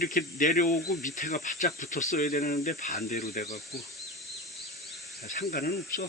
이렇게 내려오고 밑에가 바짝 붙었어야 되는데 반대로 돼갖고 상관은 없어.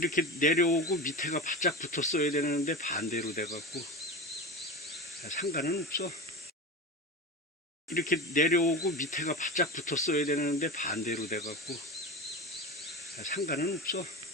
이렇게 내려오고 밑에가 바짝 붙었어야 되는데 반대로 돼갖고 상관은 없어. 이렇게 내려오고 밑에가 바짝 붙었어야 되는데 반대로 돼갖고 상관은 없어.